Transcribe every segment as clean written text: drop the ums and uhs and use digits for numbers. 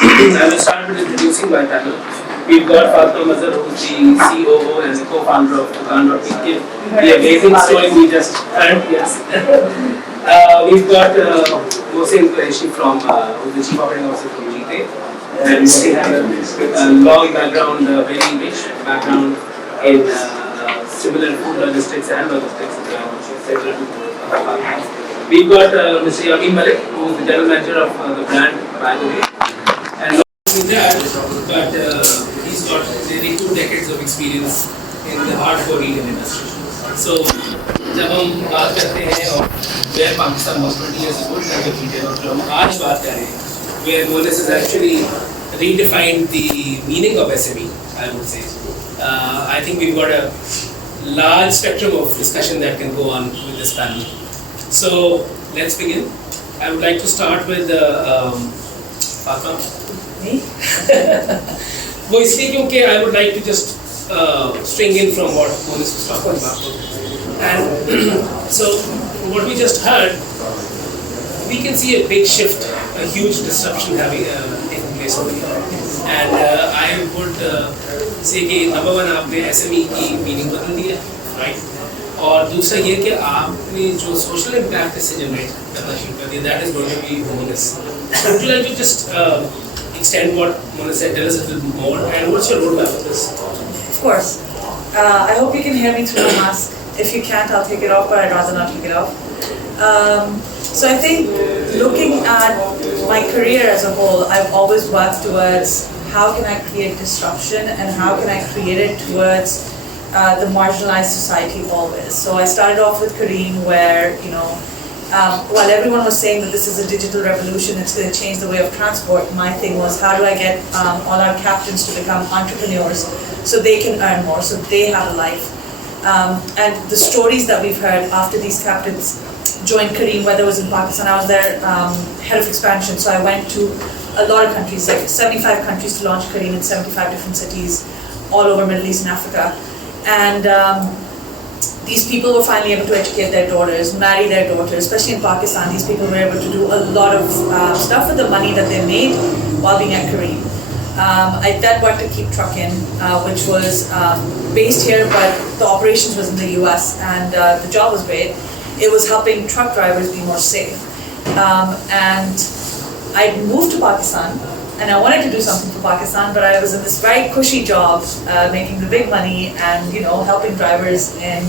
I will start with introducing my panel. We've got Fatima, Mazhar, who's the COO and the co-founder of Khokhar. The amazing story we just heard, yes. We've got Mohsin Qureshi from, who's the Chief Operating Officer from GT. And Mohsin has a long background, very rich background in similar food logistics and logistics. We've got Mr. Yameen Malik, who is the General Manager of the brand, by the way. And not only that, but he's got nearly 2 decades of experience in the hardcore retail industry. So, जब हम बात करते हैं और where Pakistan was 20 years ago, kind of retail, और हम आज बात कर रहे हैं, where Mohsin has actually redefined the meaning of SME, I would say. I think we've got a large spectrum of discussion that can go on with this panel. So let's begin. I would like to start with Fatima. Me? वो इसलिए क्योंकि I would like to just string in from what Mohsin was talking about. And so what we just heard, we can see a big shift, a huge disruption having taken place over here. And I would say कि number one आपने SME की meaning बदल दी है, right? और दूसरा ये कि आपने जो social impact इससे generate करना शुरू कर दिया, that is going to be bonus. Would you like to just extend what Mona said, tell us a little more, and what's your roadmap for this? Of course. I hope you can hear me through the mask. If you can't, I'll take it off, but I'd rather not take it off. So I think looking at my career as a whole, I've always worked towards how can I create disruption and how can I create it towards the marginalized society always. So I started off with Kareem where, while everyone was saying that this is a digital revolution, it's going to change the way of transport, my thing was how do I get all our captains to become entrepreneurs so they can earn more, so they have a life. And the stories that we've heard after these captains joined Kareem, whether it was in Pakistan, I was their head of expansion, so I went to a lot of countries, like 75 countries to launch Kareem in 75 different cities all over Middle East and Africa. And these people were finally able to educate their daughters, marry their daughters, especially in Pakistan. These people were able to do a lot of stuff with the money that they made while being at Kareem. I then worked at Keep Truckin', which was based here, but the operations was in the US, and the job was great. It was helping truck drivers be more safe. And I moved to Pakistan, and I wanted to do something for Pakistan, but I was in this very cushy job, making the big money and helping drivers in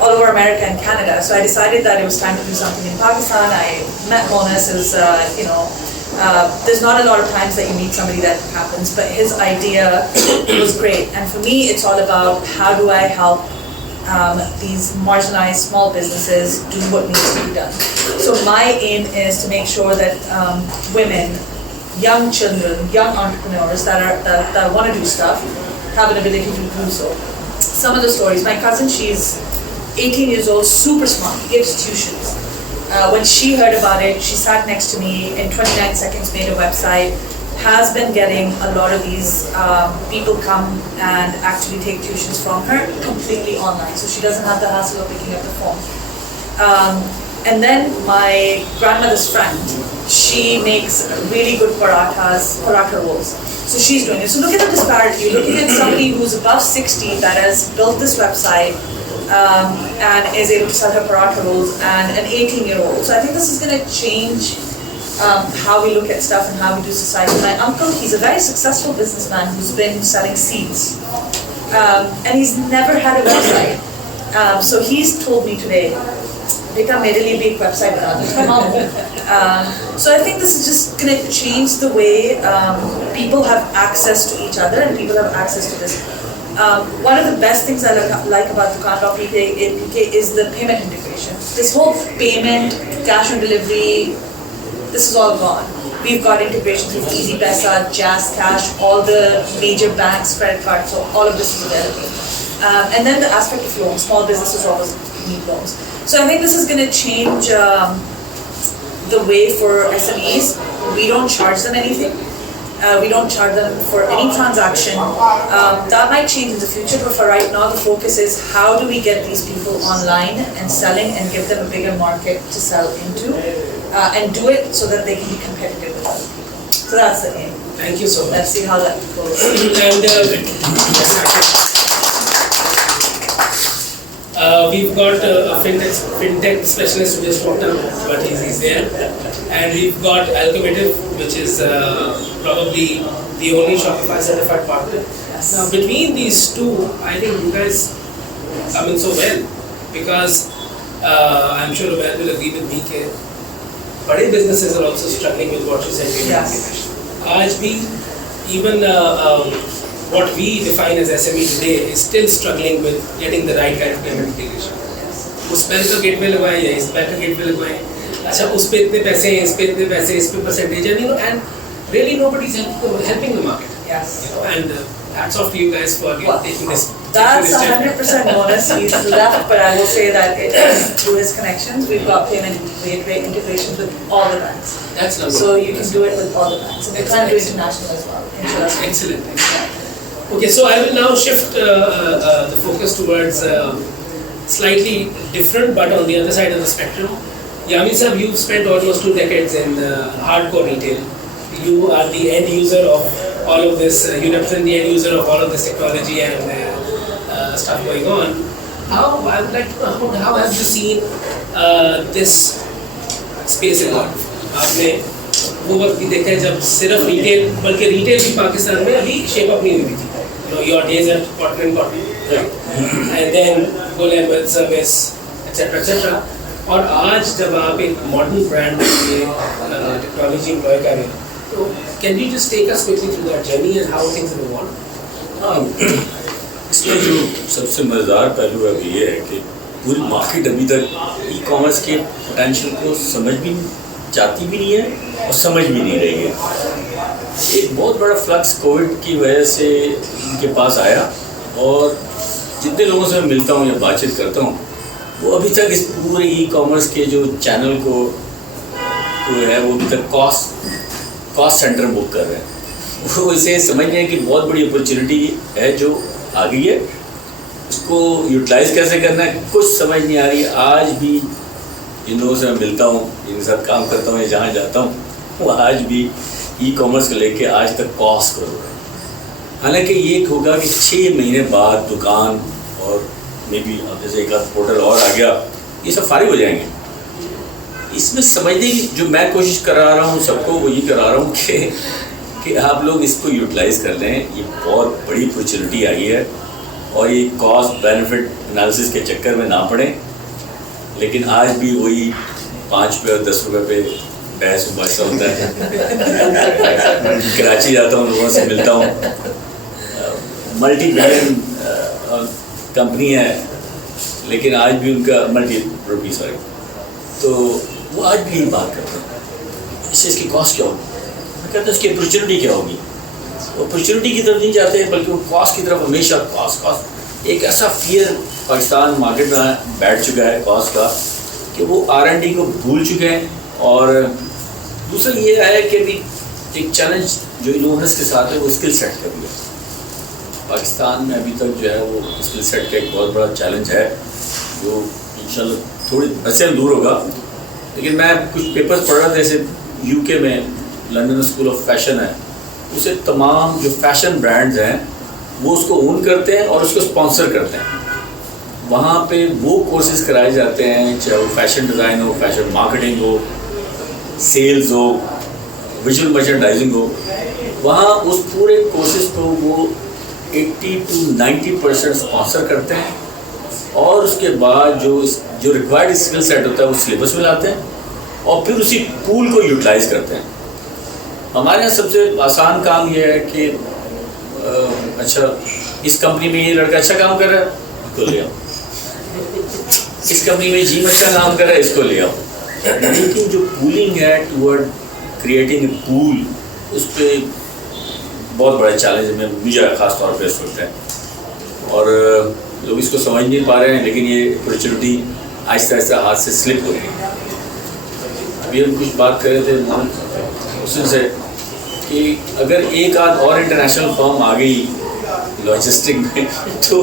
all over America and Canada. So I decided that it was time to do something in Pakistan. I met Monas. It was, there's not a lot of times that you meet somebody that happens, but his idea was great. And for me, it's all about how do I help these marginalized small businesses do what needs to be done. So my aim is to make sure that women, young children, young entrepreneurs that want to do stuff have an ability to do so. Some of the stories, my cousin, she's 18 years old, super smart, gives tuitions. When she heard about it, she sat next to me, in 29 seconds made a website, has been getting a lot of these people come and actually take tuitions from her completely online, so she doesn't have the hassle of picking up the phone. And then my grandmother's friend, she makes really good paratha rolls. So she's doing it. So look at the disparity. You're looking at somebody who's above 60 that has built this website and is able to sell her paratha rolls, and an 18-year-old. So I think this is going to change how we look at stuff and how we do society. My uncle, he's a very successful businessman who's been selling seeds. And he's never had a website. So he's told me today, Beta, mere liye bhi ek website bana do. So I think this is just going to change the way people have access to each other and people have access to this. One of the best things I like about Dukaan.pk is the payment integration. This whole payment, cash on delivery, this is all gone. We've got integrations with Easy Pesa, Jazz Cash, all the major banks, credit cards, so all of this is available. And then the aspect of loans, small businesses always need loans. So I think this is going to change the way for SMEs. We don't charge them anything. We don't charge them for any transaction. That might change in the future, but for right now, the focus is how do we get these people online and selling and give them a bigger market to sell into, and do it so that they can be competitive with other people. So that's the aim. Thank you so much. Let's see how that goes. And we've got a fintech specialist who just walked out, but he's there. And we've got Alchemative, which is probably the only Shopify certified partner. Yes. Now, between these two, I think you guys come in so well, because I'm sure Anwer will agree with me that big businesses are also struggling with what you said. Yes. Aaj bhi, even what we define as SME today is still struggling with getting the right kind of payment integration. उस bank का gateway लगवाएं या इस bank का gateway लगवाएं, अच्छा उस पे इतने पैसे हैं, इस पे इतने पैसे, इस पे परसेंटेज है, and really nobody's helping the market. Yes. And hats off to you guys for taking this. That's 100% bonus. He's left, but I will say that it is through his connections. We've got payment gateway integrations with all the banks. That's lovely. So you can do it with all the banks. And we're trying to do international as well. Excellent. Okay, so I will now shift the focus towards slightly different, but on the other side of the spectrum. Yameen sir, you've spent almost 2 decades in hardcore retail. You are the end user of all of this. You represent the end user of all of this technology and stuff going on. I would like to know, how have you seen this space evolve? आपने वो वक्त भी देखा है जब सिर्फ retail, बल्कि retail भी पाकिस्तान में अभी शेप अप नहीं हुई थी. Your days at Cotton & Cotton, and then Gold & Wealth Service, etc. etc. और आज जब आप एक मॉडर्न ब्रांड में टेक्नोलॉजी एम्प्लॉय कर रहे हैं, तो can you just take us quickly through that journey and how things have evolved? इसमें जो सबसे मज़ेदार पहलू है वो ये है कि पूरी मार्केट अभी तक ई कॉमर्स के पोटेंशियल को समझ भी चाहती भी नहीं है और समझ भी नहीं रही है. एक बहुत बड़ा फ्लक्स कोविड की वजह से इनके पास आया, और जितने लोगों से मैं मिलता हूँ या बातचीत करता हूँ, वो अभी तक इस पूरे ई कॉमर्स के जो चैनल को है वो अभी तक कॉस्ट सेंटर बुक कर रहे हैं. वो इसे समझ रहे हैं कि बहुत बड़ी अपॉर्चुनिटी है जो आ गई है, उसको यूटिलाइज कैसे करना है कुछ समझ नहीं आ रही है. आज भी जिन लोगों से मैं मिलता हूँ, जिनके साथ काम करता हूँ या जहाँ जाता हूँ, वो आज भी ई कॉमर्स को लेके आज तक कॉस्ट कर रहे हैं. हालांकि ये होगा कि 6 महीने बाद दुकान और मे बी अब जैसे एक आध पोर्टल और आ गया, ये सब फारिग हो जाएंगे. इसमें समझने की जो मैं कोशिश करा रहा हूँ सबको, वो ये करा रहा हूँ कि आप लोग इसको यूटिलाइज़ कर लें. ये बहुत बड़ी अपॉर्चुनिटी आई है, और ये कॉस्ट बेनिफिट एनालिसिस के चक्कर में ना पड़ें. लेकिन आज भी वही 5 रुपये और 10 रुपये पे बहस मुबासा होता है. कराची जाता हूँ, लोगों से मिलता हूँ, मल्टी बिलियन कंपनी है, लेकिन आज भी उनका मल्टी रुपी सॉरी, तो वो आज भी यही बात करते हैं इसकी कॉस्ट क्या होगी. मैं कहता हूँ इसकी अपॉर्चुनिटी क्या होगी. वो अपॉर्चुनिटी की तरफ नहीं जाते हैं, बल्कि वो कॉस्ट की तरफ हमेशा कॉस्ट. एक ऐसा फियर पाकिस्तान मार्केट में बैठ चुका है कॉस्ट का कि वो R&D को भूल चुके हैं. और दूसरा ये है कि अभी एक चैलेंज जो इनोवेटर्स के साथ है वो स्किल सेट का भी है. पाकिस्तान में अभी तक जो है वो स्किल सेट का एक बहुत बड़ा चैलेंज है, जो इंशाल्लाह थोड़ी अच्छे दूर होगा. लेकिन मैं कुछ पेपर्स पढ़ रहा था, जैसे UK में लंदन स्कूल ऑफ फैशन है, उसे तमाम जो फैशन ब्रांड्स हैं वो उसको ओन करते हैं और उसको स्पॉन्सर करते हैं. वहाँ पे वो कोर्सेज कराए जाते हैं, चाहे वो फैशन डिज़ाइन हो, फैशन मार्केटिंग हो, सेल्स हो, विजुअल मर्चेंडाइजिंग हो. वहाँ उस पूरे कोर्सेज को वो 80 to 90% स्पॉन्सर करते हैं, और उसके बाद जो रिक्वायर्ड स्किल सेट होता है वो सिलेबस में लाते हैं, और फिर उसी पूल को यूटिलाइज़ करते हैं. हमारे यहाँ सबसे आसान काम ये है कि अच्छा इस कंपनी में ये लड़का अच्छा काम कर रहा है, इसको ले आओ. इस कंपनी में जीम अच्छा काम कर रहा है, इसको ले आओ. लेकिन जो पूलिंग है टूवर्ड क्रिएटिंग ए पूल, उस पर बहुत बड़ा चैलेंज है, मुझे खास तौर पे सोचता है. और लोग इसको समझ नहीं पा रहे हैं, लेकिन ये अपॉर्चुनिटी आहिस्ता आहिस्ता हाथ से स्लिप हो रही है. अभी हम कुछ बात कर रहे थे मोहसिन से कि अगर एक आध और इंटरनेशनल फर्म आ गई लॉजिस्टिक में तो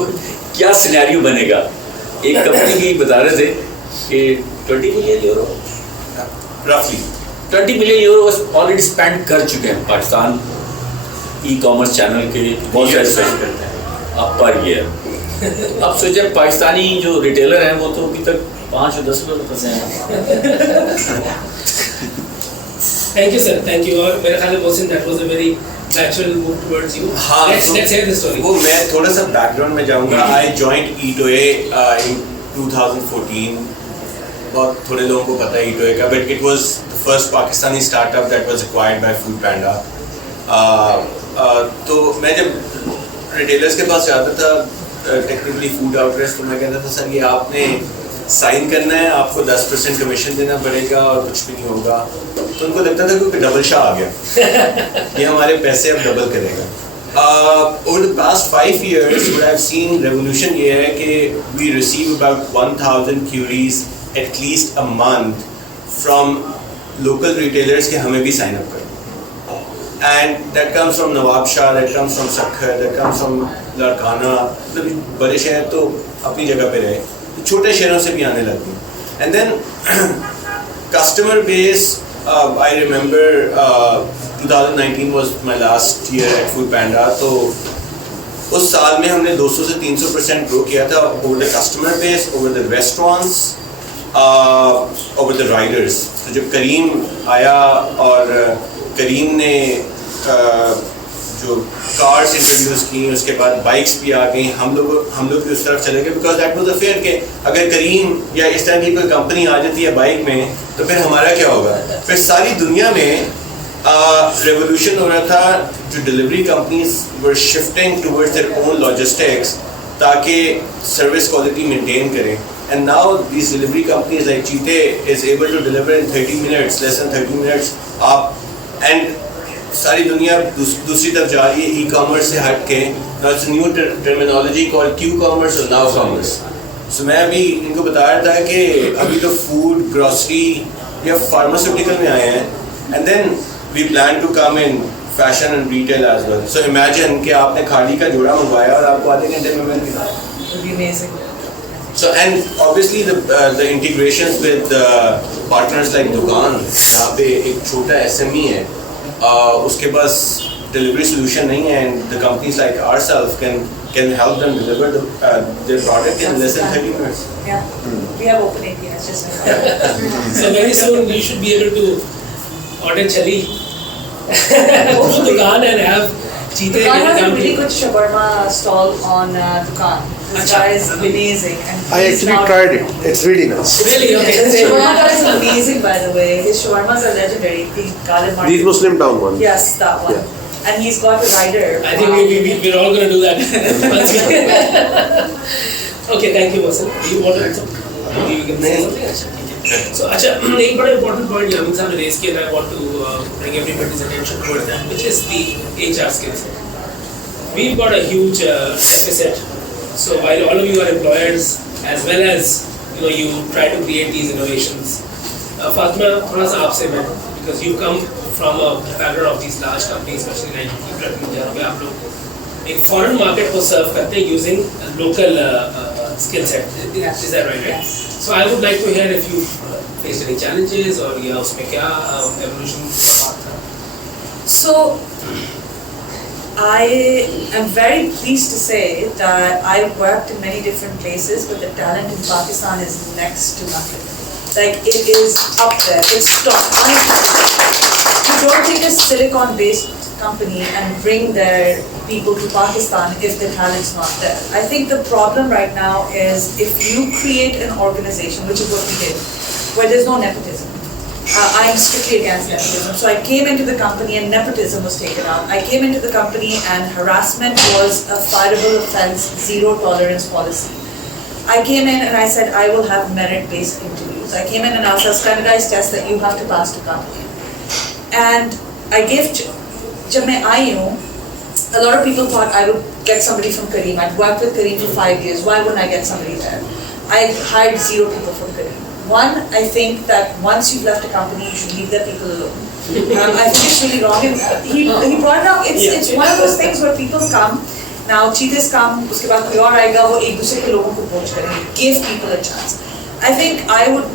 क्या सिनेरियो बनेगा. एक कंपनी की बता रहे थे कि 20 मिलियन यूरो रफली 20 मिलियन यूरो ऑलरेडी स्पेंड कर चुके हैं पाकिस्तान ई-कॉमर्स चैनल के लिए, बहुत सारे स्पेंड करते हैं अब पर ईयर। अब सोचे पाकिस्तानी जो रिटेलर हैं वो तो अभी तक 5 और 10 रुपये फंसे हैं। Thank you sir, thank you. और मेरे ख्याल में Mohsin, that was a very natural move towards you. हाँ, लेट्स हियर द स्टोरी। वो मैं थोड़ा सा बैकग्राउंड में जाऊंगा। I joined EatOye in 2014। बहुत थोड़े लोगों को पता है ईटोए का, but it was the first Pakistani startup that was acquired by Foodpanda. तो मैं जब रिटेलर्स के पास जाता था, टेक्निकली फूड आउटलेट्स, तो मैं कहता था सर ये आपने साइन करना है, आपको 10% कमीशन देना पड़ेगा और कुछ भी नहीं होगा। तो उनको लगता था कि डबल शाह आ गया, ये हमारे पैसे अब डबल करेगा। Over the past 5 years, what I've seen revolution ये है कि we receive about 1,000 queries at least a month from local retailers के हमें भी sign up करो। And that comes from Nawab Shah, that comes from Khokhar, that comes from Larkana। मतलब बड़े शहर तो अपनी जगह पे रहे, छोटे शहरों से भी आने लग गए। And then customer base, I remember 2019 was my last year at Foodpanda. तो उस साल में हमने 200 से 300% ग्रो किया था over the customer base, over the restaurants, over the Riders. तो जब करीम आया और करीम ने जो कार्स इंट्रोड्यूस की, उसके बाद बाइक्स भी आ गई, हम लोग भी उस तरफ चले गए, because that was a fair के अगर करीम या इस तरह की कोई कंपनी आ जाती है बाइक में तो फिर हमारा क्या होगा। फिर सारी दुनिया में रेवोल्यूशन हो रहा था, जो delivery companies were shifting towards their own logistics ताकि सर्विस क्वालिटी मेंटेन करें। And now these delivery companies like Cheetay is able to deliver in 30 minutes, less than 30 minutes आप। एंड सारी दुनिया दूसरी तरफ जा रही है, ई कॉमर्स से हट के। New terminology called Q commerce और नाउ कॉमर्स। सो मैं अभी इनको बता रहा था कि अभी तो फूड, ग्रोसरी या फार्मास्यूटिकल में आए हैं, and then we plan to come in fashion and retail as well. So imagine कि आपने खाड़ी का जोड़ा मंगवाया और आपको आधे घंटे में मिल गया। So and obviously the integrations with partners like दुकान, जहाँ पे एक छोटा SME है, उसके पास delivery solution नहीं है, and the companies like ourselves can help them deliver their product in less than 30 minutes. Yeah, we have open APIs just like So very soon you should be able to order chali go to Dukan and have cheete Dukan has a really good shawarma stall on Dukan. This guy is amazing. And I actually tried it. It's really nice. Really? Okay. His shawarma guy is amazing, by the way. His shawarmas are legendary. The garlic market. These Muslim town ones. Yes, that one. Yeah. And he's got a rider. I think we're all going to do that once we Okay, thank you, Mohsin. Do you want to you can say something? So, अच्छा, एक बड़ा important point यामीन साहब ने raise किया, and I want to bring everybody's attention towards that, which is the HR skills. We've got a huge deficit. So while all of you are employers, as well as you try to create these innovations, Fatima, थोड़ा सा आपसे मैं, because you come from a background of these large companies, especially like Qureshi, जहाँ पे आप लोग एक foreign market को serve करते हैं using a local skill set. Is that right? Yes. So I would like to hear if you faced any challenges or या उसमें क्या evolution path था. So, I am very pleased to say that I've worked in many different places, but the talent in Pakistan is next to nothing. Like, it is up there, it's top. You don't take a silicon-based company and bring their people to Pakistan if the talent's not there. I think the problem right now is if you create an organization, which is what we did, where there's no nepotism. I am strictly against nepotism. So I came into the company and nepotism was taken out. I came into the company and harassment was a fireable offense, zero tolerance policy. I came in and I said I will have merit-based interviews. I came in and I was a standardized test that you have to pass to come. And I gave, जब मैं आई हूँ, a lot of people thought I would get somebody from Kareem. I'd worked with Kareem for 5 years. Why wouldn't I get somebody there? I hired 0 people from Kareem. One, I think that once you've left a company, you should leave their people alone. I think it's really wrong. And he brought it up. It's one of those things where people come. Now, cheetahs come. उसके बाद कोई और आएगा वो एक दूसरे के लोगों को पोच करेंगे. Give people a chance. I think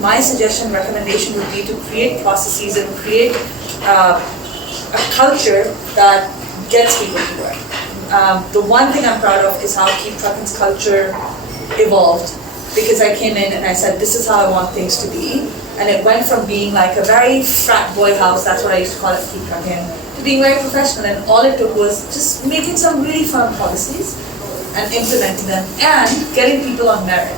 my suggestion, recommendation would be to create processes and create a culture that gets people to work. The one thing I'm proud of is how Keep Trucking's culture evolved, because I came in and I said, this is how I want things to be. And it went from being like a very frat boy house, that's what I used to call it, Keep Trucking, to being very professional. And all it took was just making some really firm policies and implementing them and getting people on merit.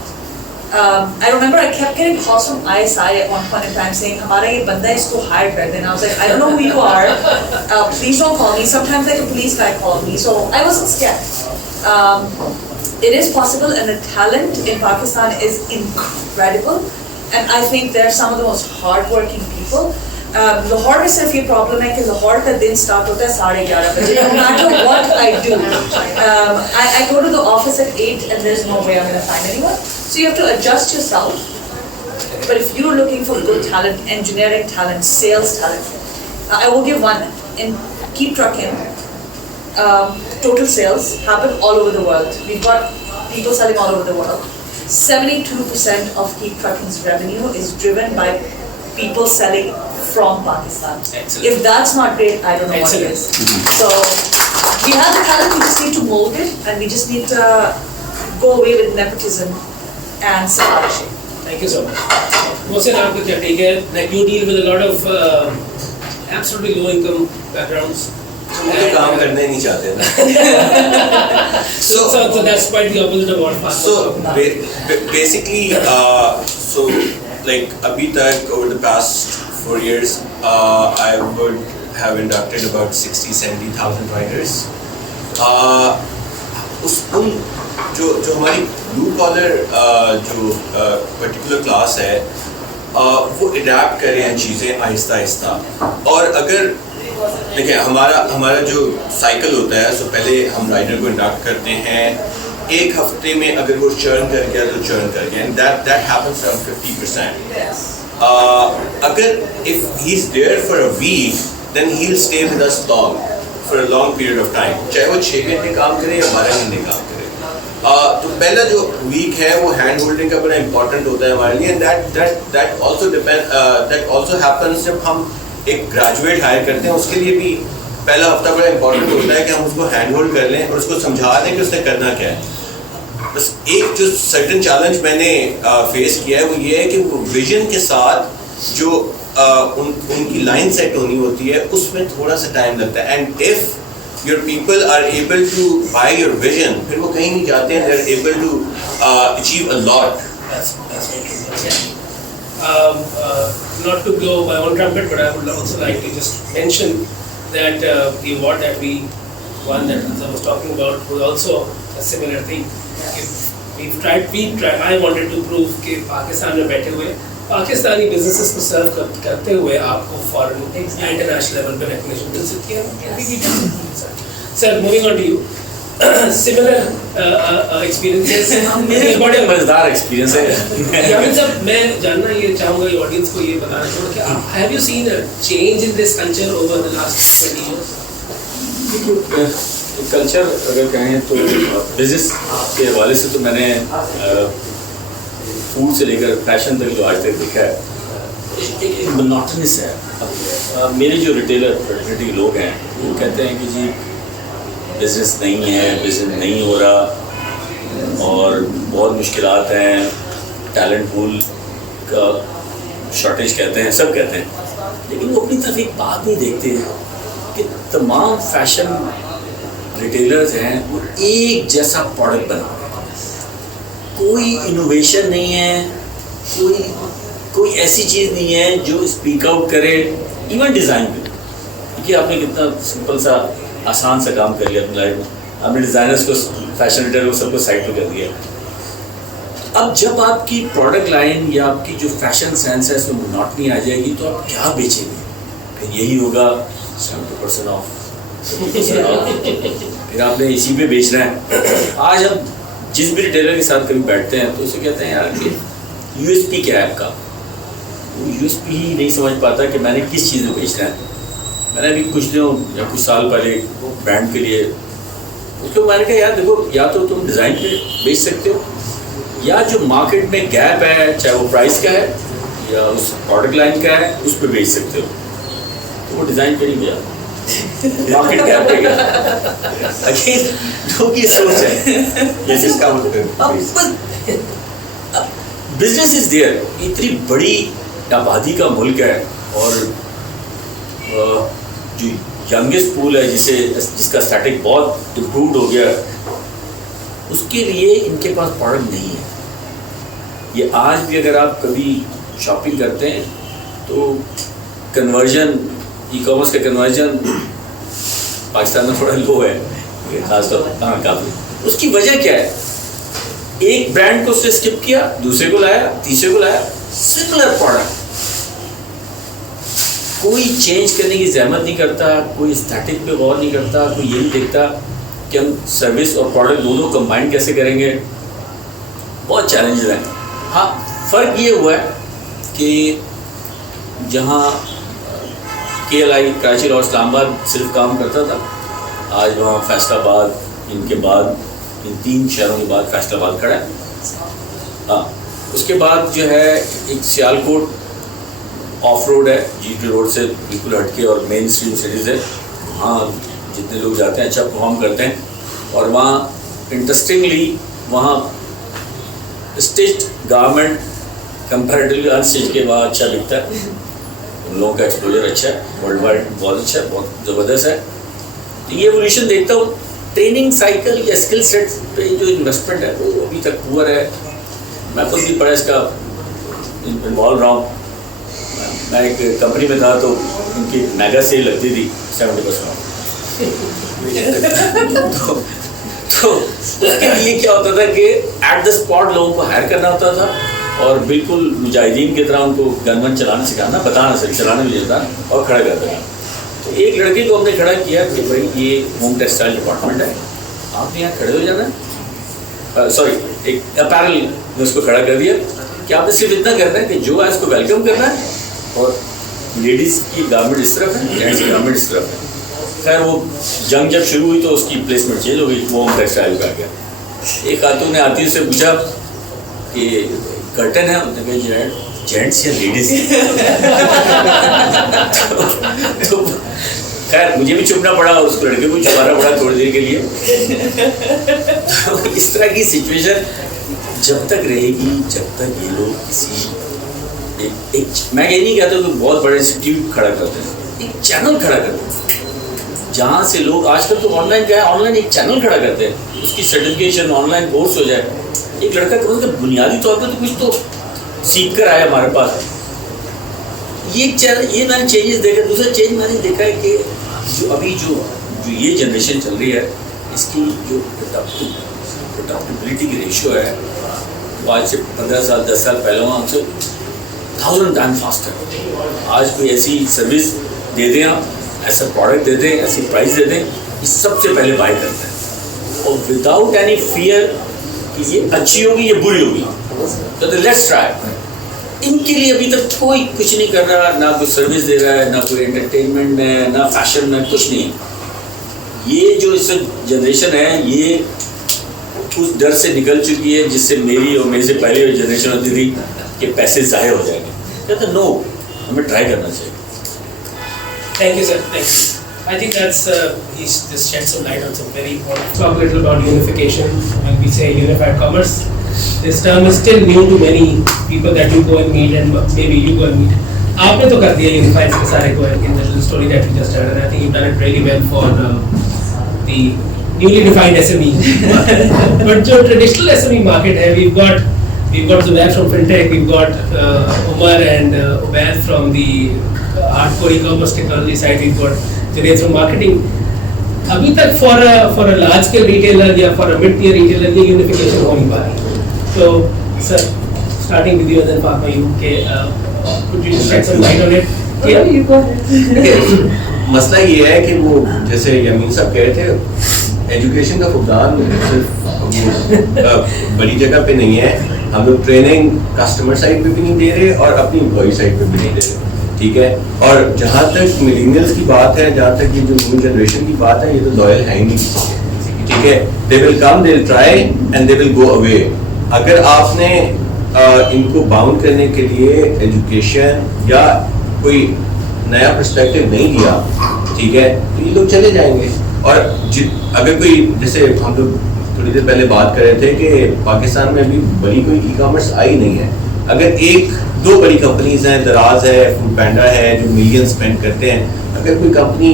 I remember I kept getting calls from ISI at one point in time saying, "Hamara ye banda hai, isko hire kar dena." I was like, I don't know who you are. Please don't call me. Sometimes like a police guy called me, so I wasn't scared. It is possible, and the talent in Pakistan is incredible. And I think they're some of the most hardworking people. Lahore में सिर्फ ये problem है कि लाहौर का दिन start होता है 11:30 बजे. No matter what I do, I go to the office at 8 and there's no way I'm going to find anyone. So you have to adjust yourself. But if you're looking for good talent, engineering talent, sales talent, I will give one. In Keep Trucking, total sales happen all over the world. We've got people selling all over the world. 72% of Keep Trucking's revenue is driven by people selling from Pakistan. Excellent. If that's not great, I don't know what is. So we have the talent, we just need to mold it, and we just need to go away with nepotism and scholarship. Thank you so much. Mohsin, aapka kya take hai? Like you deal with a lot of absolutely low income backgrounds. وہ تو کام کرنا ہی نہیں چاہتے نا. So that's quite the opposite of what Fatima. So basically, so like abhi tak over the past 4 years, I would have inducted about 60,000-70,000 riders. جو ہماری blue collar جو particular class ہے وہ اڈیپٹ کر رہے ہیں چیزیں آہستہ آہستہ. اور اگر دیکھیں ہمارا جو سائیکل ہوتا ہے، سو پہلے ہم رائڈر کو انڈکٹ کرتے ہیں، ایک ہفتے میں اگر وہ چرن کر گیا تو چرن کر گیا، اینڈ دیٹ ہیپنس فرام 50%. اگر if he's there for a week then he'll stay with us long for a long period of time، چاہے وہ 6 گھنٹے کام کرے یا 12 گھنٹے کام کرے. تو پہلا جو ویک ہے وہ ہینڈ ہولڈنگ کا بڑا امپورٹنٹ ہوتا ہے ہمارے لیے. دیٹ آلسو ہیپنس جب ہم ایک گریجویٹ ہائر کرتے ہیں، اس کے لیے بھی پہلا ہفتہ بڑا امپورٹنٹ ہوتا ہے کہ ہم اس کو ہینڈ ہولڈ کر لیں اور اس کو سمجھا دیں کہ اس نے کرنا کیا ہے. بس ایک جو سرٹن چیلنج میں نے فیس کیا ہے وہ یہ ہے کہ وہ ویژن کے ساتھ جو ان کی لائن سیٹ ہونی ہوتی ہے اس میں تھوڑا سا ٹائم لگتا ہے. And if your people are able to buy your vision, پھر وہ کہیں نہیں جاتے ہیں، they are able to achieve a lot. Not to blow my own trumpet, but I would also like to just mention that the award that we won, that I was talking about, was also a similar thing. I wanted to prove کہ پاکستان میں بیٹھے ہوئے Pakistani businesses کو سرو کرتے ہوئے آپ کو foreign international level پہ ریکگنیشن مل سکتی ہے. Sir moving on to you. Similar experiences. میرے بڑے مزیدار ایکسپیرینس ہے. یامین صاحب، میں جاننا یہ چاہوں گا یہ آڈینس کو یہ بتانا چاہوں گا کہ have you seen a change in this culture over the last 20 years? Culture اگر کہیں تو بزنس کے حوالے سے تو میں نے فوڈ سے لے کر فیشن تک جو آج تک دیکھا ہے ایک مناٹنس ہے. میرے جو ریٹیلر فیڈریٹی لوگ ہیں وہ کہتے ہیں کہ جی بزنس نہیں ہے، بزنس نہیں ہو رہا اور بہت مشکلات ہیں، ٹیلنٹ پول کا شارٹیج کہتے ہیں، سب کہتے ہیں. لیکن وہ اپنی طرف ایک بات نہیں دیکھتے کہ تمام فیشن ریٹیلرز ہیں وہ ایک جیسا پروڈکٹ بنا رہے ہیں. کوئی انوویشن نہیں ہے، کوئی ایسی چیز نہیں ہے جو اسپیک آؤٹ کرے. ایون ڈیزائن پہ دیکھیے آپ نے کتنا سمپل سا آسان سا کام کر لیا اپنی لائف میں. آپ نے ڈیزائنرس کو، فیشن ریٹیلر کو سب کو سائڈ پہ کر دیا. اب جب آپ کی پروڈکٹ لائن یا آپ کی جو فیشن سینس ہے اس میں مناٹنی آ جائے گی تو آپ کیا بیچیں گے؟ پھر یہی ہوگا 70% آف، پھر آپ نے اسی پہ بیچنا ہے. آج ہم جس بھی ریٹیلر کے ساتھ کبھی بیٹھتے ہیں تو اسے کہتے ہیں یار کہ یو ایس پی کیا ہے آپ کا؟ وہ یو ایس پی ہی نہیں سمجھ پاتا کہ میں نے کس چیز میں بیچنا ہے. میں نے ابھی کچھ دنوں یا کچھ سال پہلے برانڈ کے لیے اس کو میں نے کہا یار دیکھو، یا تو تم ڈیزائن پہ بیچ سکتے ہو یا جو مارکیٹ میں گیپ ہے, چاہے وہ پرائس کا ہے یا اس پروڈکٹ لائن کا ہے, اس پہ بیچ سکتے ہو. تو وہ ڈیزائن پہ نہیں گیا, مارکیٹ گیپ پہ گیا. اگین لوگ یہ سوچ ہے جس کا بزنس از دیئر. اتنی بڑی آبادی کا ملک ہے, اور جو ینگسٹ پول ہے جس کا اسٹیٹک بہت امپرووڈ ہو گیا, اس کے لیے ان کے پاس پروڈکٹ نہیں ہے. یہ آج بھی اگر آپ کبھی شاپنگ کرتے ہیں تو کنورژن, ای کامرس کا کنورژن پاکستان میں تھوڑا لو ہے, خاص طور پر. ہاں کافی. اس کی وجہ کیا ہے؟ ایک برانڈ کو اس نے اسکپ کیا, دوسرے کو لایا, تیسرے کو لایا, سملر پروڈکٹ. کوئی چینج کرنے کی زحمت نہیں کرتا, کوئی اسٹیٹک پہ غور نہیں کرتا, کوئی یہ نہیں دیکھتا کہ ہم سروس اور پروڈکٹ دونوں کمبائن کیسے کریں گے. بہت چیلنجز ہیں. ہاں فرق یہ ہوا ہے کہ جہاں کے ایل آئی کراچی اور اسلام آباد صرف کام کرتا تھا, آج وہاں فیصل آباد, ان کے بعد ان 3 شہروں کے بعد فیصل آباد کھڑا ہے. ہاں اس کے بعد جو ہے ایک سیالکوٹ آف روڈ ہے, جی ٹی روڈ سے بالکل ہٹ کے, اور مین اسٹریم سٹیز ہے. وہاں جتنے لوگ جاتے ہیں اچھا پرفارم کرتے ہیں. اور وہاں انٹرسٹنگلی وہاں اسٹیچ گارمنٹ کمپیریٹیولی انسٹیچ کے وہاں اچھا بکتا ہے. ان لوگوں کا ایکسپوجر اچھا ہے, ورلڈ وائڈ بہت اچھا ہے, بہت زبردست ہے. تو یہ ایولیوشن دیکھتا ہوں. ٹریننگ سائیکل یا اسکل سیٹ پہ جو انویسٹمنٹ ہے وہ ابھی تک پور ہے. میں خود بھی بڑا اس کا انوالو رہا ہوں. میں ایک کمپنی میں تھا تو ان کی میگا سیل لگتی تھی 70%. تو اس کے لیے کیا ہوتا تھا کہ ایٹ دا اسپاٹ لوگوں کو ہائر کرنا ہوتا تھا, اور بالکل مجاہدین کی طرح ان کو گن ون چلانا سکھانا, بتانا صحیح چلانا بھی جاتا, اور کھڑا کر دینا. تو ایک لڑکے کو ہم نے کھڑا کیا کہ بھائی یہ ہوم ٹیکسٹائل ڈپارٹمنٹ ہے, آپ نے یہاں کھڑے ہو جانا ہے. سوری, ایک اپیرل نے اس کو کھڑا کر دیا کہ آپ نے صرف اتنا کرنا ہے کہ جو ہے اس کو ویلکم کرنا ہے, اور لیڈیز کی گارمنٹ اس طرف ہے, جینٹس کی گارمنٹ اس طرف ہے. خیر وہ جنگ جب شروع ہوئی تو اس کی پلیسمنٹ چینج ہو گئی, وہ ہوم ٹیکسٹائل پہ آ گیا. ایک خاتون نے آتی اس سے پوچھا کہ کرٹن ہے, انہوں نے کہا جینٹس یا لیڈیز. تو خیر مجھے بھی چپنا پڑا, اور اس لڑکے کو چھپانا پڑا تھوڑی دیر کے لیے. تو اس طرح کی سچویشن جب تک رہے گی, جب تک یہ لوگ کسی میں یہ نہیں کہتا کہ بہت بڑے انسٹیٹیوٹ کھڑا کرتے ہیں, ایک چینل کھڑا کرتے ہیں جہاں سے لوگ, آج کل تو آن لائن کیا ہے, آن لائن ایک چینل کھڑا کرتے ہیں, اس کی سرٹیفکیشن آن لائن کورس ہو جائے. ایک لڑکا کم از کم بنیادی طور پر تو کچھ تو سیکھ کر آیا ہمارے پاس. یہ میں نے چینجز دیکھا. دوسرا چینج میں نے دیکھا ہے کہ جو ابھی جو یہ جنریشن چل رہی ہے, اس کی جو اڈاپٹیبلٹی کی ریشیو ہے وہ آج سے 15 سال 10 سال پہلے وہاں سے 1000 ٹائم فاسٹر. آج کوئی ایسی سروس دے دیں, آپ ایسا پروڈکٹ دے دیں, ایسی پرائز دے دیں, یہ سب سے پہلے بائی کرتے ہیں, اور وداؤٹ اینی فیئر کہ یہ اچھی ہوگی یہ بری ہوگی. تو لیٹس ٹرائی. ان کے لیے ابھی تک کوئی کچھ نہیں کر رہا, نہ کوئی سروس دے رہا ہے, نہ کوئی انٹرٹینمنٹ میں, نہ فیشن میں, کچھ نہیں. یہ جو اس جنریشن ہے یہ اس ڈر سے نکل چکی ہے جس سے میری اور میرے سے پہلے جو جنریشن ہوتی تھی کہ پیسے ضائع ہو جائیں گے. کہتے نو, ہمیں ٹرائی کرنا چاہیے. Thank you, sir. Thank you. I think that's he's just shed some light on some very important. Talk a little about unification. When we say unified commerce, this term is still new to many people that you go and meet, and maybe you go and meet. آپ نے تو کر دیا unified کے سارے کو in the little story that you just heard, and I think you've done it really well for the newly defined SME. But جو traditional SME market ہے, we've got Zubair from FinTech, we've got Umar and Ubaid from the hardcore e-commerce technology side, we've got Junaid from marketing. ابھی تک for a large scale retailer یا for a mid tier retailer یہ unification ہو نہیں پا رہی. So sir, starting with you and then Fatima, could you shed some light on it? مسئلہ یہ ہے کہ وہ جیسے یمین صاحب کہہ رہے تھے, ایجوکیشن کا فقدان صرف بڑی جگہ پہ نہیں ہے. ہم لوگ ٹریننگ کسٹمر سائڈ پہ بھی نہیں دے رہے اور اپنی امپلائی سائڈ پہ بھی نہیں دے رہے. ٹھیک ہے, اور جہاں تک ملینیلس کی بات ہے, جہاں تک یہ جو نیو جنریشن کی بات ہے, یہ تو لوئل ہے ہی نہیں. ٹھیک ہے, دے ول کم, دے ول ٹرائی اینڈ دے ول گو اوے. अगर आपने इनको बाउंड करने के लिए एजुकेशन या कोई नया पर्सपेक्टिव नहीं दिया, ठीक है, तो ये लोग चले जाएंगे। और अगर कोई, जैसे हम लोग थोड़ी देर पहले बात कर रहे थे कि पाकिस्तान में अभी बड़ी कोई ई कॉमर्स आई नहीं है। अगर एक दो बड़ी कंपनीज हैं, दराज है, फूड पैंडा है, जो मिलियन स्पेंड करते हैं, अगर कोई कंपनी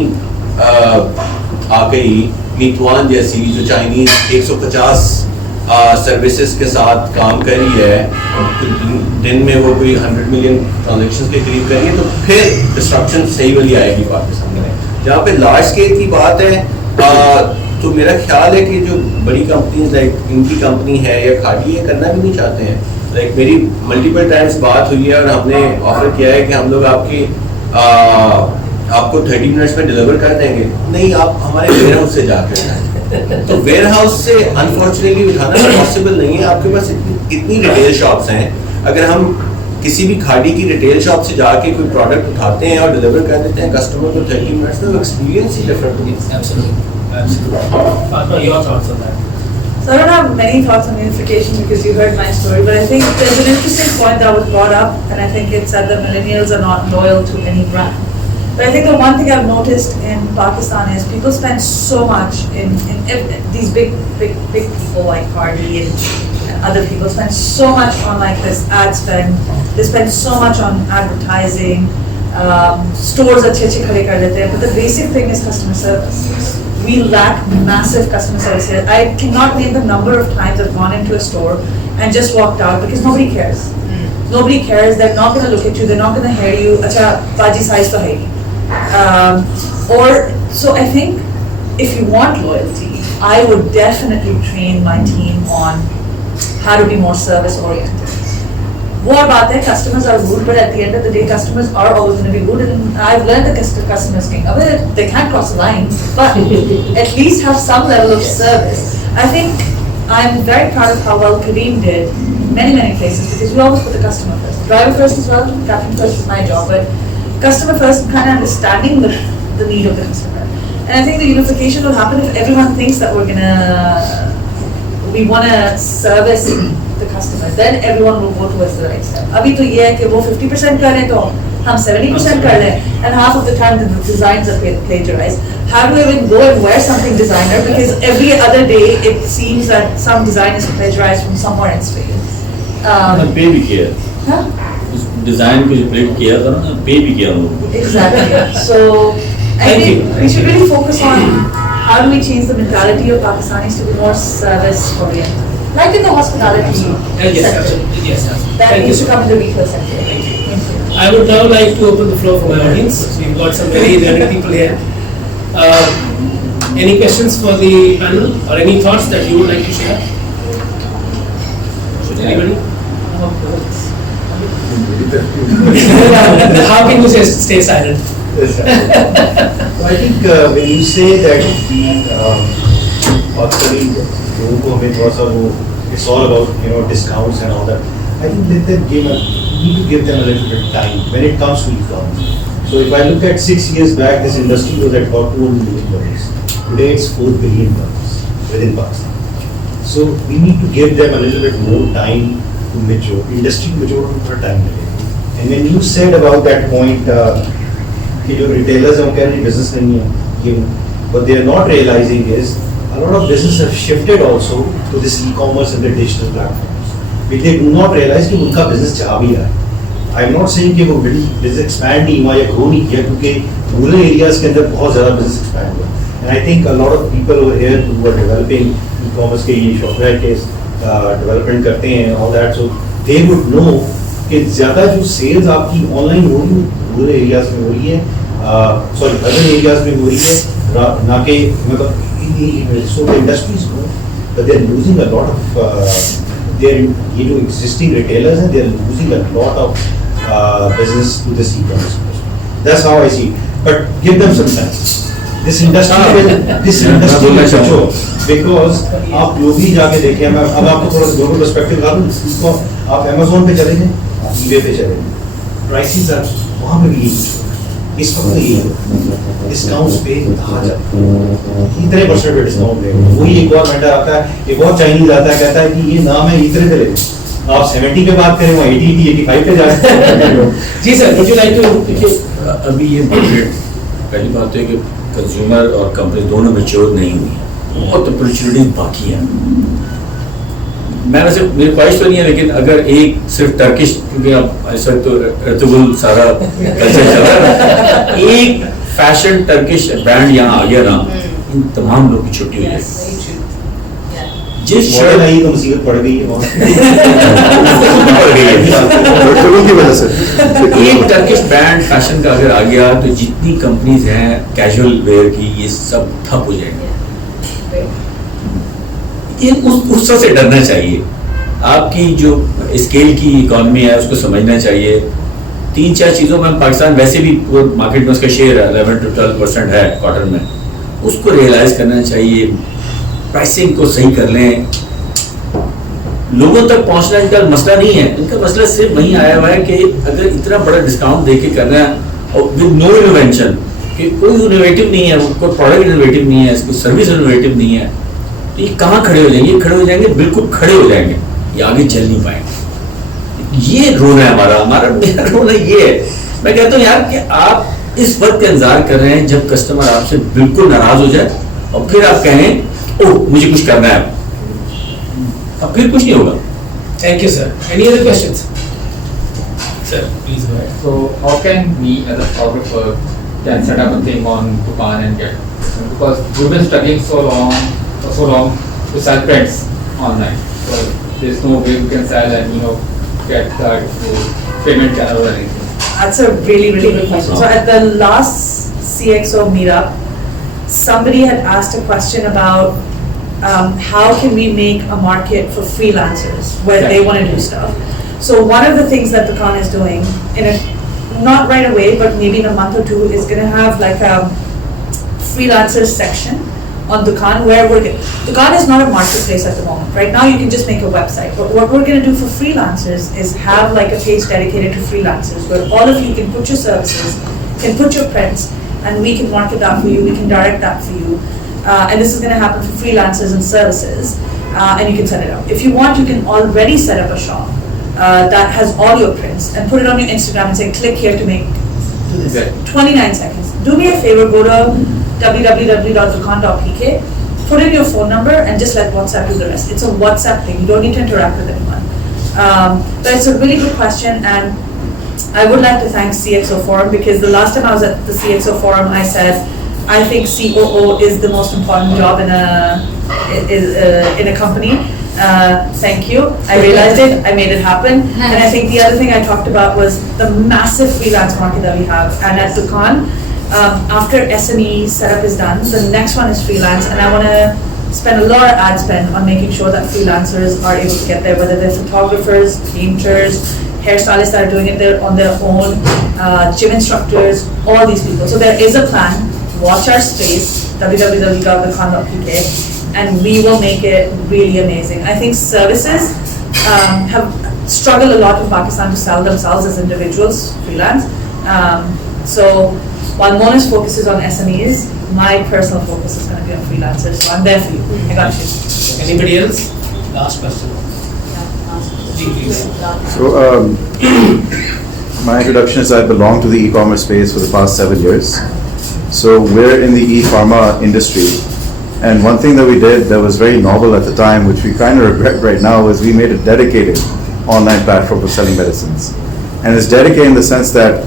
आ गई मीतवान जैसी जो चाइनीज 150 सर्विसेज के साथ काम कर रही है, तो दिन में वो कोई 100 मिलियन ट्रांजेक्शन के करीब कर रही है, तो फिर डिस्ट्रक्शन सही वाली आएगी पाकिस्तान में। जहाँ पे लार्ज स्केल की बात है, तो मेरा ख्याल है कि जो बड़ी कंपनीज लाइक इनकी कंपनी है या खाड़ी है, करना भी नहीं चाहते हैं। लाइक मेरी मल्टीपल टाइम्स बात हुई है और हमने ऑफर किया है कि हम लोग आपको 30 मिनट्स में डिलीवर कर देंगे। नहीं, आप हमारे वेयर हाउस से जाकर तो वेयर हाउस से अनफॉर्चुनेटली उठाना पॉसिबल नहीं है। आपके पास इतनी रिटेल शॉप्स हैं, अगर हम किसी भी खाड़ी की रिटेल शॉप से जाके कोई प्रोडक्ट उठाते हैं और डिलीवर कर देते हैं कस्टमर को 30 मिनट्स में, वो एक्सपीरियंस ही डिफरेंट होगी। Fatima, your thoughts on that? So I don't have many thoughts on unification because you heard my story, but I think there's an interesting point that was brought up, and I think it's that the millennials are not loyal to any brand. But I think the one thing I've noticed in Pakistan is people spend so much in these big people like Cardi and other people spend so much on like this ad spend. They spend so much on advertising. Stores अच्छे खड़े कर देते हैं, but the basic thing is customer service. We lack massive customer service here. I cannot name the number of times I've gone into a store and just walked out because nobody cares. Nobody cares. They're not going to look at you. They're not going to hear you. Acha, baji size to hai. Or so I think if you want loyalty, I would definitely train my team on how to be more service oriented. वो बात है, customers are rude, but at the end of the day, customers are always going to be rude, and I've learned the customers king. I mean, they can't cross the line, but at least have some level of service. I think I'm very proud of how well Kareem did many places because we always put the customer first. Driver first as well, captain first is my job, but customer first, kind of understanding the need of the customer. And I think the unification will happen if everyone thinks that we want to service the customer, then everyone will go towards the right step. अभी तो ये है कि वो 50% कर रहे हैं तो हम 70% कर रहे हैं, and half of the time the designs are plagiarized. How do I even go and wear something designer because every other day it seems that some design is plagiarized from somewhere in Spain. पे भी किया, हाँ? उस design को जो plate किया था ना, पे भी किया लोगों को। Exactly. So I think we should really focus on how do we change the mentality of Pakistanis to be more service oriented. Like in the hospitality sector. Yes, That needs to come in the retail sector. Thank you. I would now like to open the floor for my audience. We've got some very learned people here. Any questions for the panel or any thoughts that you would like to share? Anybody? How can you stay silent? I think when you say that actually लोगों को हमें थोड़ा सा वो it's all about discounts and all that. I think let them need to give them a little bit time when it comes to e-commerce. So if I look at 6 years back, this industry was at about $200 million. Today it's $4 billion within Pakistan. So we need to give them a little bit more time to mature. Industry to mature for time. And when you said about that point, कि जो retailers हैं वो कह रहे हैं business नहीं है, what they are not realizing is a lot of businesses have shifted also to this e-commerce and the digital platforms. But they do not realize कि उनका business जा भी रहा है. I am not saying कि वो business expand नहीं हुआ या grow नहीं किया क्योंकि rural areas के अंदर बहुत ज़्यादा business expand हुआ. And I think a lot of people over here who are developing e-commerce के ये software के development करते हैं all that, so they would know कि ज़्यादा जो sales आपकी online हो रही है rural areas में हो रही है, urban areas में हो रही है, ना कि मतलब so the industry is growing, but they are losing a lot of their existing retailers and they are losing a lot of business to this e-commerce. That's how I see it. But give them some time. This industry will mature because आप लोग भी जाके देखें, मैं अब आपको थोड़ा global perspective दिखा दूँ, इसको आप Amazon पे चले जाएं, eBay पे चले जाएं, प्राइसेस वहाँ पे भी इस वक्त तो यही डिस्काउंट्स पे कहा जाता है, इतने परसेंट पे डिस्काउंट देगा। वही एक और वेंडर आता है, एक और चाइनीज आता है, कहता है कि ये नाम है इतने पे लेते, आप 70 पे बात करें, वो 80 85 पे जा सकते हैं। जी sir, would you like to? देखिए अभी ये मार्केट, पहली बात है कि कंज्यूमर और कंपनी दोनों मैच्योर नहीं हुई है, बहुत अपॉर्चुनिटीज बाकी है। मैं वैसे मेरी ख्वाहिश तो नहीं है, लेकिन अगर एक सिर्फ टर्किश, क्योंकि अब इस वक्त तो रतुगुल सारा कल्चर चल रहा है, एक फैशन टर्किश ब्रांड यहाँ आ गया ना, इन तमाम लोग की छुट्टी हो जाएगी। जिस शर्ट आई तो मुसीबत पड़ गई है की वजह से एक टर्किश ब्रांड फैशन का अगर आ गया तो जितनी कंपनीज हैं कैजुअल वेयर की, ये सब ठप हो जाएंगे। ये उस से डरना चाहिए। आपकी जो स्केल की इकॉनमी है उसको समझना चाहिए। 3-4 चीज़ों में पाकिस्तान वैसे भी मार्केट में उसका शेयर 11 to 12% है कॉटन में, उसको रियलाइज करना चाहिए। प्राइसिंग को सही कर लें। लोगों तक पहुंचना इनका मसला नहीं है, इनका मसला सिर्फ वहीं आया हुआ है कि अगर इतना बड़ा डिस्काउंट देके करना है और विद नो इनोवेशन, कि कोई इनोवेटिव नहीं है, कोई प्रोडक्ट इनोवेटिव नहीं है, कोई सर्विस इनोवेटिव नहीं है, तो ये कहाँ खड़े हो जाएंगे? खड़े हो जाएंगे, बिल्कुल खड़े हो जाएंगे, ये आगे चल नहीं पाएंगे। ये रोना है हमारा मेरा रोना ये है। मैं कहता हूँ यार कि आप इस वक्त का इंतजार कर रहे हैं जब कस्टमर आपसे बिल्कुल नाराज हो जाए और फिर आप कहें ओह मुझे कुछ करना है, अब फिर कुछ नहीं होगा। Thank you, sir. Any other questions? Sir, please go ahead. So how can we as a photographer can set up a thing on Dukaan and get, because we've been struggling for so long to sell prints online. So there's no way we can sell and get that payment channel or anything. That's a really, really good question. So at the last CxO Meetup, somebody had asked a question about how can we make a market for freelancers where they want to do stuff. So one of the things that Dukaan is doing, not right away, but maybe in a month or two, is going to have like a freelancers section on Dukaan where Dukaan is not a marketplace at the moment. Right now you can just make a website, but what we're going to do for freelancers is have like a page dedicated to freelancers where all of you can put your services, can put your prints, and we can market that for you, we can direct that for you. And this is going to happen for freelancers and services, and you can set it up. If you want, you can already set up a shop that has all your prints and put it on your Instagram and say, click here to do this. Okay. 29 seconds. Do me a favor, go to www.dukaan.pk, put in your phone number and just let WhatsApp do the rest. It's a WhatsApp thing. You don't need to interact with anyone. But it's a really good question, and I would like to thank CxO Forum, because the last time I was at the CxO Forum, I said, I think COO is the most important job in a company. Thank you. I realized it. I made it happen. And I think the other thing I talked about was the massive freelance market that we have. And at Dukaan, after SME setup is done, the next one is freelance. And I want to spend a lot of ad spend on making sure that freelancers are able to get there, whether they're photographers, painters, hairstylists that are doing it on their own, gym instructors, all these people. So there is a plan. Watch our space, www.dukaan.pk, and we will make it really amazing. I think services have struggled a lot in Pakistan to sell themselves as individuals, freelance. So while Mona's focus is on SMEs, my personal focus is going to be on freelancers. So I'm there for you. I got you. Anybody else? Last question. Please. So my introduction is I belong to the e-commerce space for the past 7 years. So we're in the e-pharma industry, and one thing that we did that was very novel at the time, which we kind of regret right now, is we made a dedicated online platform for selling medicines. And it's dedicated in the sense that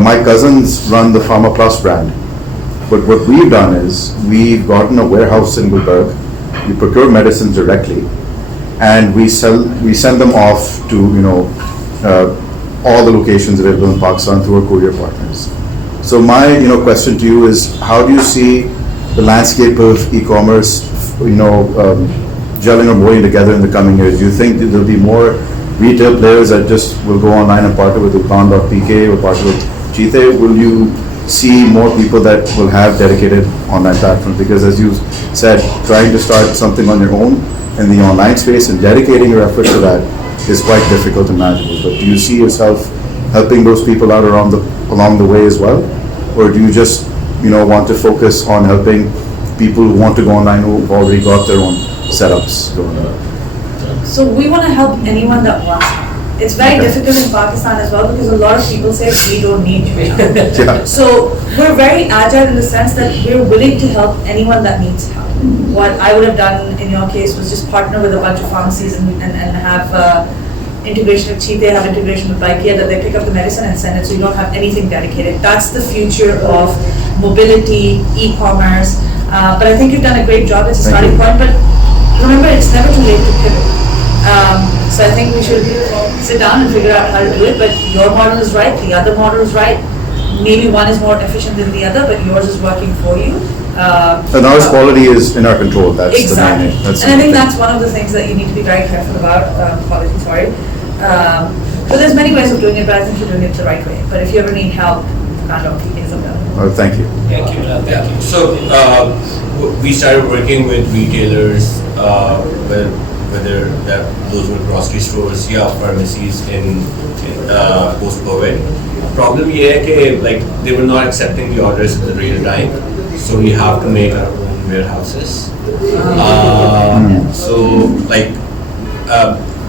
my cousins run the Pharma Plus brand. But what we've done is we've gotten a warehouse in Gulberg, we procure medicines directly, and we send them off to all the locations available in Pakistan through our courier partners. So my question to you is, how do you see the landscape of e-commerce gelling or moving together in the coming years? Do you think that there'll be more retail players that just will go online and partner with Dukaan.pk or partner with Cheetah? Will you see more people that will have dedicated online platforms? Because as you said, trying to start something on your own in the online space and dedicating your effort to that is quite difficult and manageable. But do you see yourself helping those people out along the way as well? or do you just want to focus on helping people who want to go online who've already got their own setups going on? So we want to help anyone that wants help. It's very difficult in Pakistan as well because a lot of people say we don't need you. Yeah. So we're very agile in the sense that we're willing to help anyone that needs help. What I would have done in your case was just partner with a bunch of pharmacies and have integration with Cheetah, have integration with Bikea, that they pick up the medicine and send it so you don't have anything dedicated. That's the future of mobility, e-commerce. But I think you've done a great job. It's a starting point. But remember, it's never too late to pivot. So I think we should sit down and figure out how to do it. But your model is right, the other model is right. Maybe one is more efficient than the other, but yours is working for you. And ours quality is in our control. That's exactly. the main. That's and I think the that's one of the things that you need to be very careful about. Quality, sorry. But there's many ways of doing it, but I think you're doing it the right way. But if you ever need help, I don't think it's available. Oh, thank you. Thank you. Thank you. So we started working with retailers, whether those were grocery stores or pharmacies in post-COVID. Problem ये है कि like they were not accepting the orders in real time, so we have to make our own warehouses. So like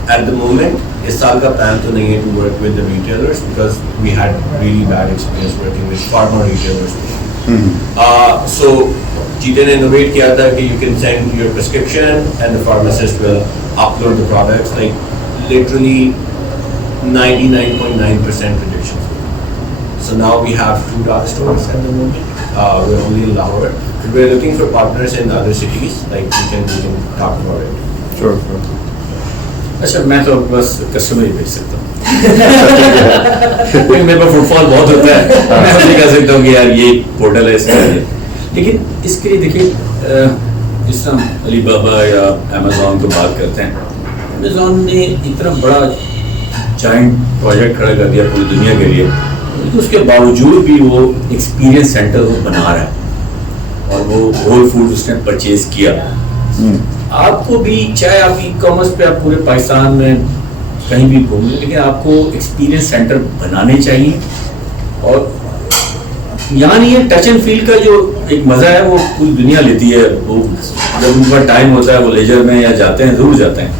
at the moment, इस साल का plan तो नहीं है to work with the retailers because we had really bad experience working with pharma retailers. So Cheetah ने innovate किया था कि you can send your prescription and the pharmacist will upload the products, like literally 99.9% rejection. So now we have 2 dark stores at the moment. We're only in Lahore. But we're looking for partners in other cities. Like we can talk about it. Sure. अच्छा मैं तो बस customer ही भेज सकता हूँ मेरे पास footfall बहुत होता है मैं नहीं कह सकता हूँ कि यार ये पोर्टल है इसका है लेकिन इसके लिए देखिए जिस तरह अलीबाबा या अमेज़ॉन को बात करते हैं अमेज़ॉन ने इतना बड़ा जाइंट प्रोजेक्ट खड़ा कर दिया पूरी दुनिया के लिए तो उसके बावजूद भी वो एक्सपीरियंस सेंटर वो बना रहा है और वो होल फूड उसने परचेज किया आपको भी चाहे आप ई कॉमर्स पे आप पूरे पाकिस्तान में कहीं भी घूमें लेकिन आपको एक्सपीरियंस सेंटर बनाने चाहिए और यहाँ नहीं है टच एंड फील का जो एक मज़ा है वो पूरी दुनिया लेती है वो जब उनका टाइम होता है वो लेजर में या जाते हैं ज़रूर जाते हैं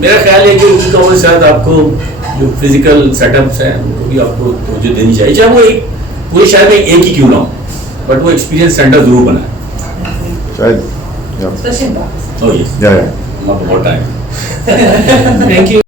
मेरा ख्याल है कि ई कॉमर्स के साथ आपको जो फिजिकल सेटअप्स हैं उनको भी आपको तवज्जो देनी चाहिए चाहे वो एक पूरे शहर में एक ही क्यों ना हो बट वो एक्सपीरियंस सेंटर ज़रूर बनाए Especially in Pakistan. Oh yes. Yeah. Not about time. Thank you.